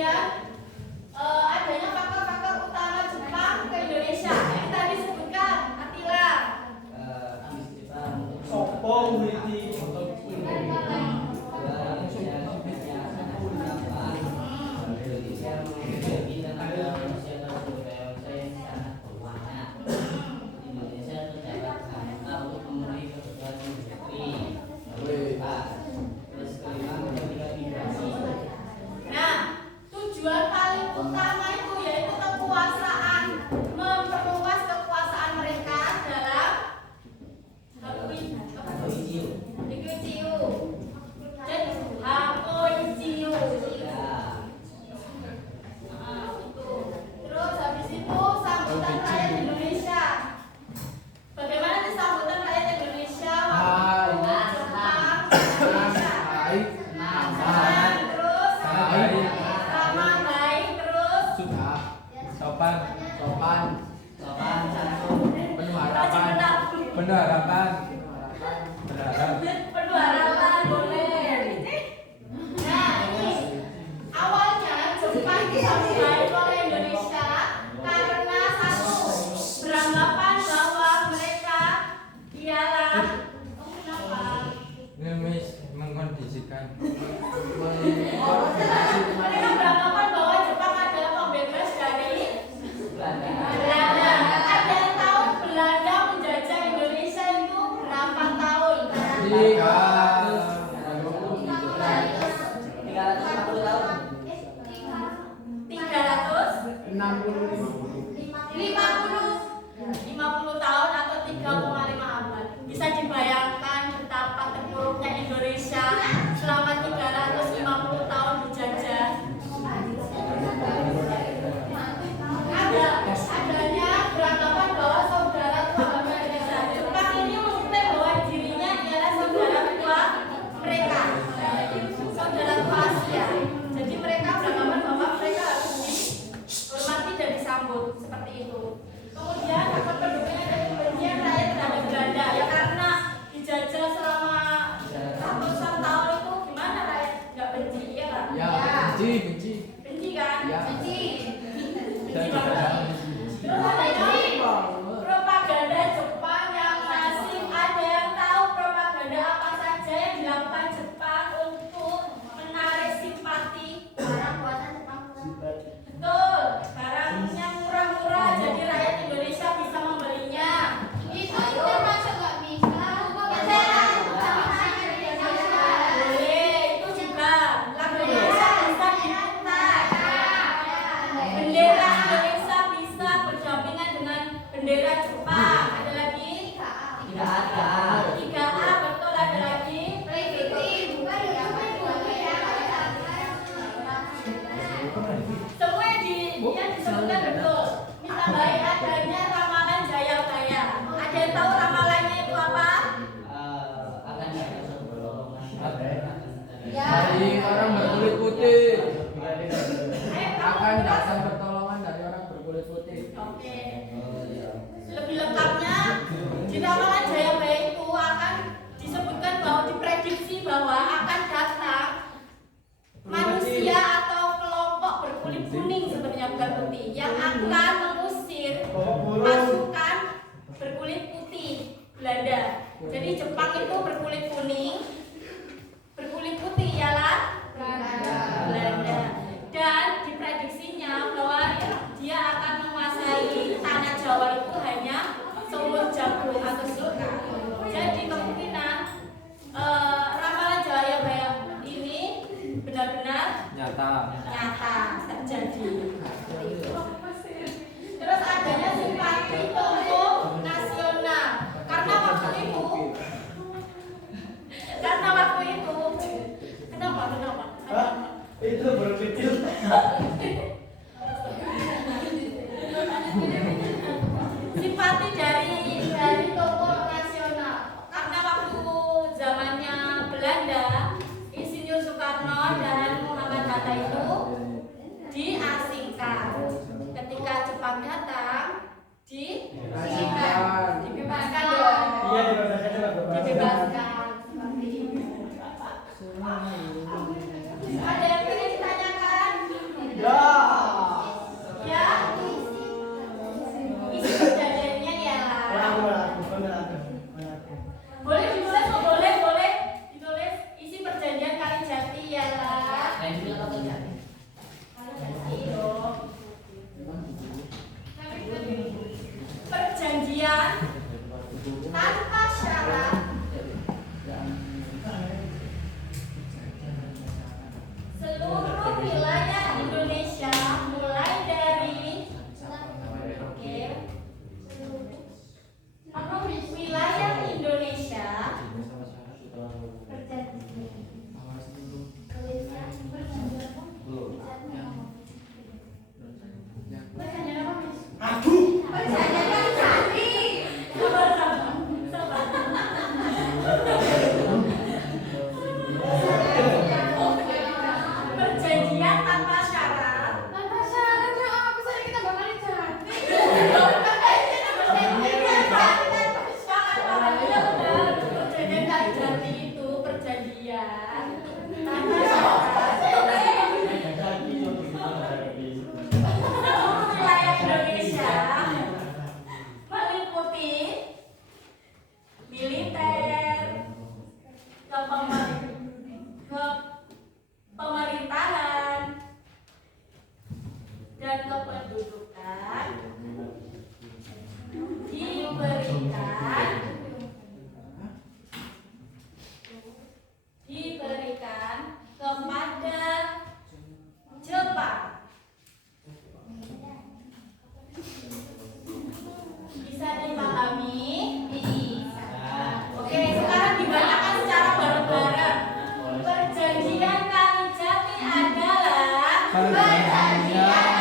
kemudian adanya faktor-faktor utama Jepang ke Indonesia. Yang tadi sebutkan, Atila. Sopo witi Nah, tujuan paling utama itu yaitu kekuasaan, memperluas kekuasaan mereka dalam Hakuichiyo dan Hakuichiyo. Terus habis itu sambutan rakyat Indonesia. Bagaimana sih sambutan rakyat Indonesia waktu Jepang Indonesia? Senang, terus ramah baik, terus sopan penuh harapan penuh harapan boleh. Nah, ini awalnya Jepang disambut baik oleh Indonesia karena satu, beranggapan bahwa mereka ialah kenapa? ngemis mengkondisikan Mereka beranggapan bahwa Jepang adalah pembebas dari Belanda. Ada yang tahu Belanda menjajah Indonesia itu berapa tahun? 50 tahun atau 3,5 abad. Bisa dibayangkan betapa terpuruknya Indonesia selama 350 tahun dijajah. Adanya beranggapan bahwa saudara tua bangsa Indonesia. Jepang ini mengklaim bahwa dirinya ialah saudara tua mereka, saudara tua Asia. Jadi mereka beranggapan bahwa mereka harus dihormati dan disambut seperti itu. Kemudian apa pendukungnya dan kebencian rakyat terhadap Belanda ya, karena dijajah selama ratusan tahun itu gimana rakyat nggak benci ya kan? Benci kan? Benci banget. Terus ada propaganda Jepang yang masif. Ada yang tahu propaganda apa saja yang dilakukan Jepang untuk menarik simpati barang buatan Jepang? Betul, barangnya murah-murah jadi rakyat Indonesia bisa membelinya. Itu termasuk nggak bisa? Boleh, itu juga lagu Indonesia bisa diputar. Bendera Indonesia bisa berdampingan dengan bendera Jepang. Ada lagi? 3A, betul, ada lagi? Semua yang disebutkan betul. Misalnya adanya ramalan Jayabaya. Ada yang tahu ramalannya itu apa? dari orang berkulit putih Ayo, akan kamu datang pertolongan dari orang berkulit putih. Oke. Lebih lengkapnya di ramalan Jayabaya itu akan disebutkan bahwa diprediksi bahwa akan datang manusia atau kelompok berkulit kuning sebenarnya bukan putih yang akan mengusir pasukan berkulit putih Belanda. Jadi Jepang itu berkulit kuning, berkulit putih ialah Belanda. Dan diprediksinya bahwa dia akan menguasai tanah Jawa itu hanya seumur jagung atau sekali. Jadi kemungkinan ramalan Jayabaya ini benar-benar Nyata terjadi. Terus adanya simpati tokoh nasional karena waktu itu kenapa? itu berpikir Simpati dari tokoh nasional karena waktu zamannya Belanda, Insinyur Soekarno dan Muhammad Hatta itu diasingkan. Ketika Jepang datang, dibebaskan dong. iya Dibebaskan seperti itu. Ada yang ingin ditanyakan? dan kependudukan diberikan kepada Jepang. Bisa dipahami? Bisa. Oke, sekarang dibacakan secara bareng-bareng. Perjanjian Kalijati adalah perjanjian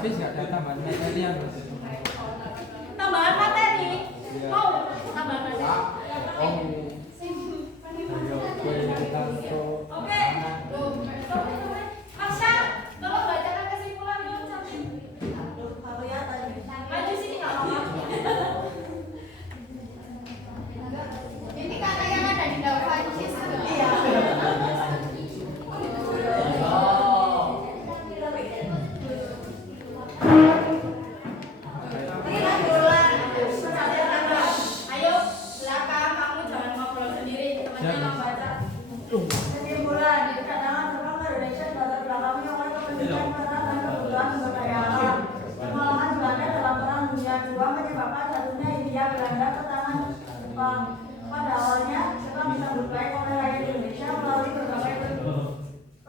habis nggak ada tambahan materi yang tambahan materi. Mau tambahan materi? Oke. Masya, tolong bacakan kesimpulan dulu sampai. Maju sini nggak apa-apa. Ini kata yang ada di dalam Prancis. Iya. Ayo, silakan kamu jangan ngobrol sendiri, temannya yang baca. Kesimpulan, kedatangan Jepang ke Indonesia latar belakangnya oleh kepentingan perang dan kebutuhan sumber daya alam. Pengalaman Belanda dalam Perang Dunia II menyebabkan jatuhnya Hindia Belanda ke tangan Jepang. Pada awalnya, Jepang disambut baik oleh rakyat Indonesia melalui berbagai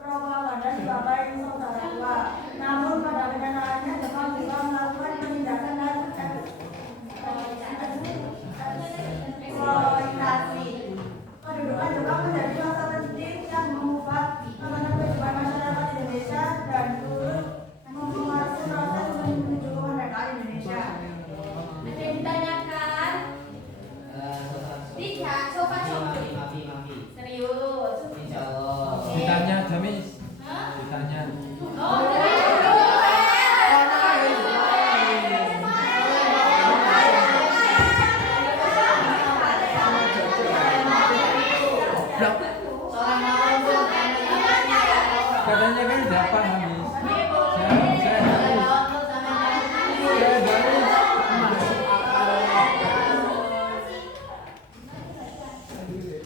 propaganda sebagai saudara tua. Namun pada kenyataannya Jepang juga melakukan penindakan dan eksploitasi. Kedudukan Jepang menjadi masa penting yang mengubah tatanan kehidupan masyarakat Indonesia dan turut mempengaruhi proses menuju kemerdekaan Indonesia. Ada yang ditanyakan? Tidak, coba. Serius. ditanya Jamis Hah? ditanya Oh, katanya kan udah paham Mis.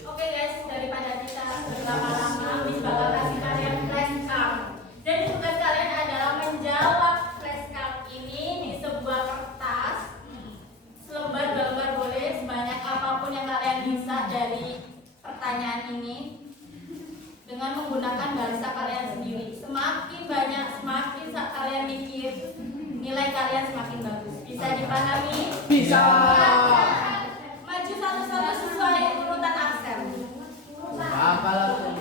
Oke guys, daripada kita berlama-lama, Miss bakal kasih kalian flashcard. Jadi tugas kalian adalah menjawab flashcard ini di sebuah kertas, selembar gambar boleh, sebanyak apapun yang kalian bisa dari pertanyaan ini, dengan menggunakan bahasa kalian sendiri. Semakin banyak, semakin kalian mikir, nilai kalian semakin bagus. Bisa dipahami? Bisa. Maju satu-satu sesuai urutan absen. Apalah.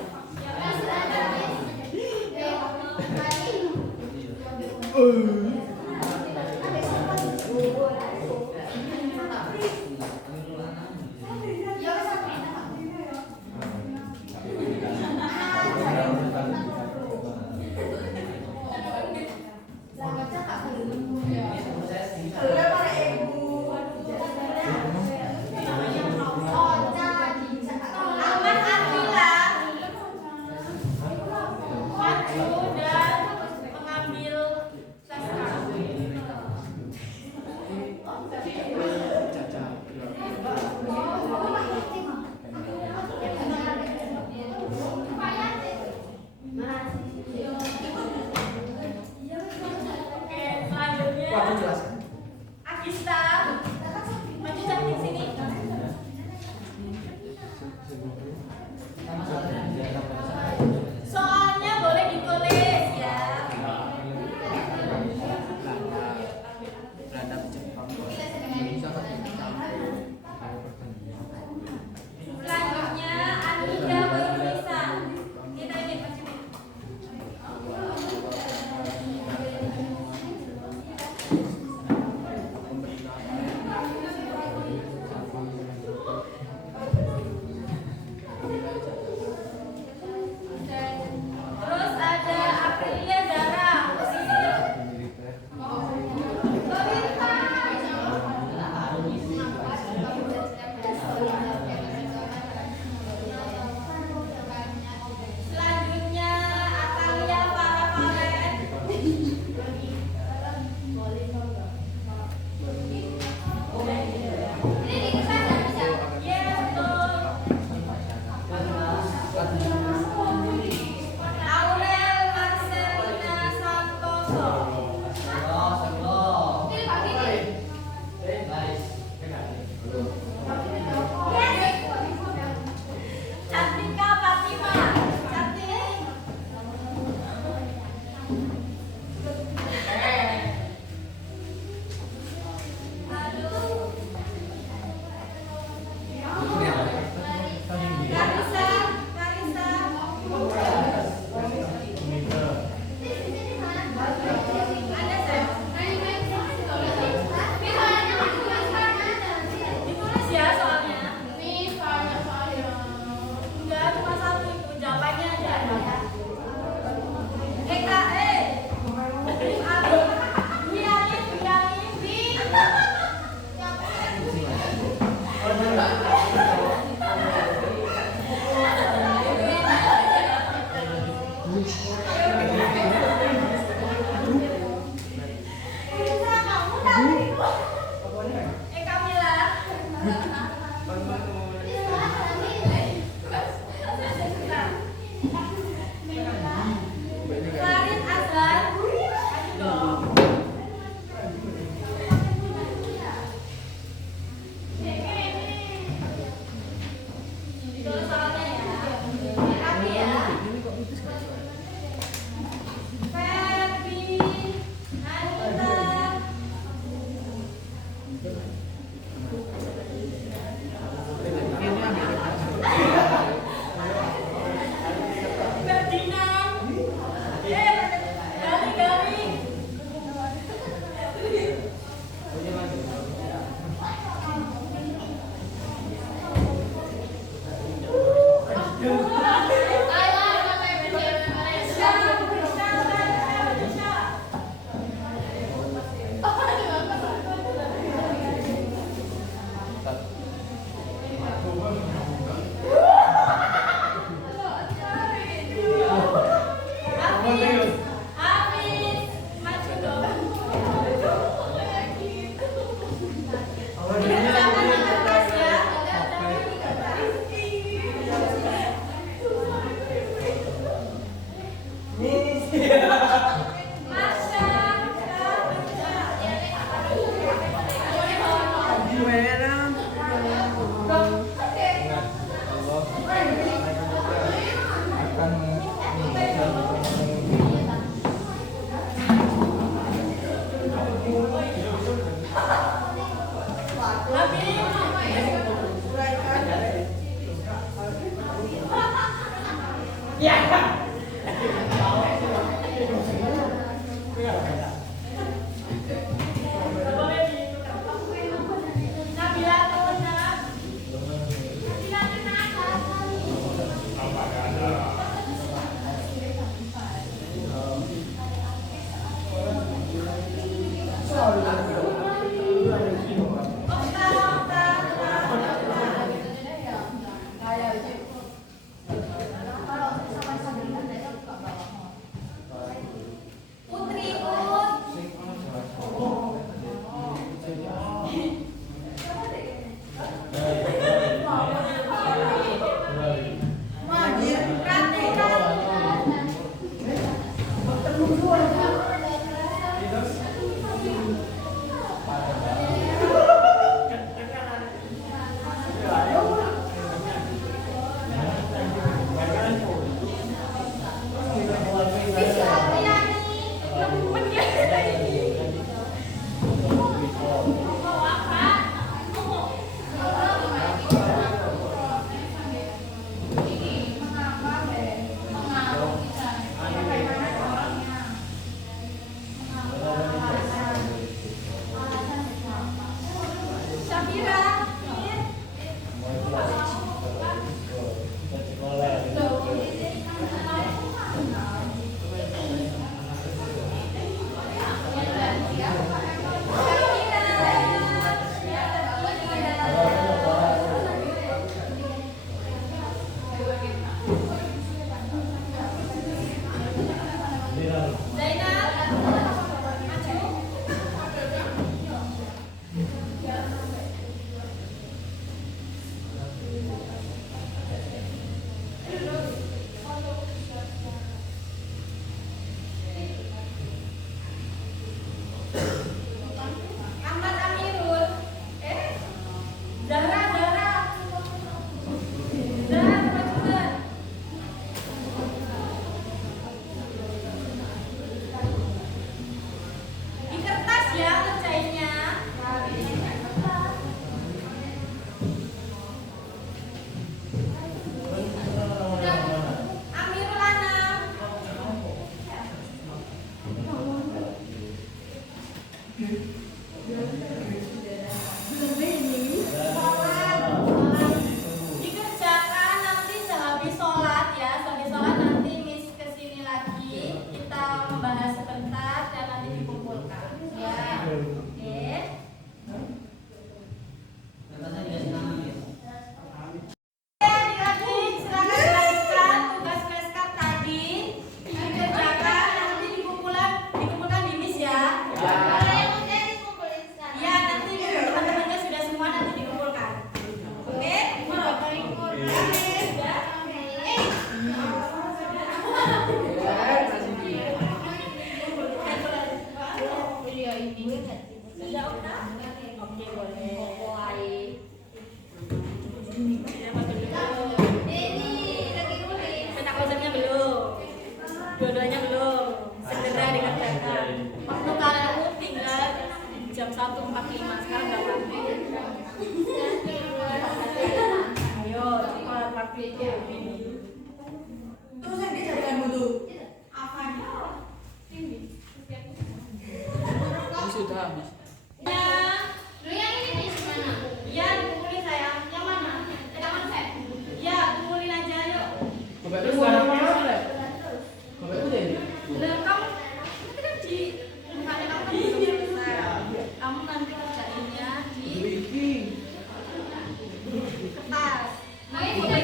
Nabila Tuna. Putri Syafira. Ahmad Amirul. Zahra cepat. Di kertas ya ngerjainnya. Amirul Anam. Dikerjakan nanti sehabis sholat ya, sehabis sholat nanti Miss kesini lagi, kita membahas sebentar dan nanti dikumpulkan ya. Oke. Adik-adik silakan dilanjutkan tugas flashcard tadi, dikerjakan nanti dikumpulkan di Miss ya. Ya nanti teman-temannya sudah semua nanti dikumpulkan. Oke? Oke boleh. Peta konsepnya belum. Dua-duanya belum. Segera dikerjakan. Waktu kalian tinggal jam 1.45 sekarang udah waktu. Ayo cepat waktunya. Terus yang dia jadikan wudhu. Sudah habis. Ya, dikumpulin sayang. Yang mana? Yang mana? Ya, kumpulin aja yuk. Terus sekarang mana? Lah kamu nanti kan di mukanya kamu kan belum selesai. Kamu nanti kerjainnya di kertas. Nah, ini udah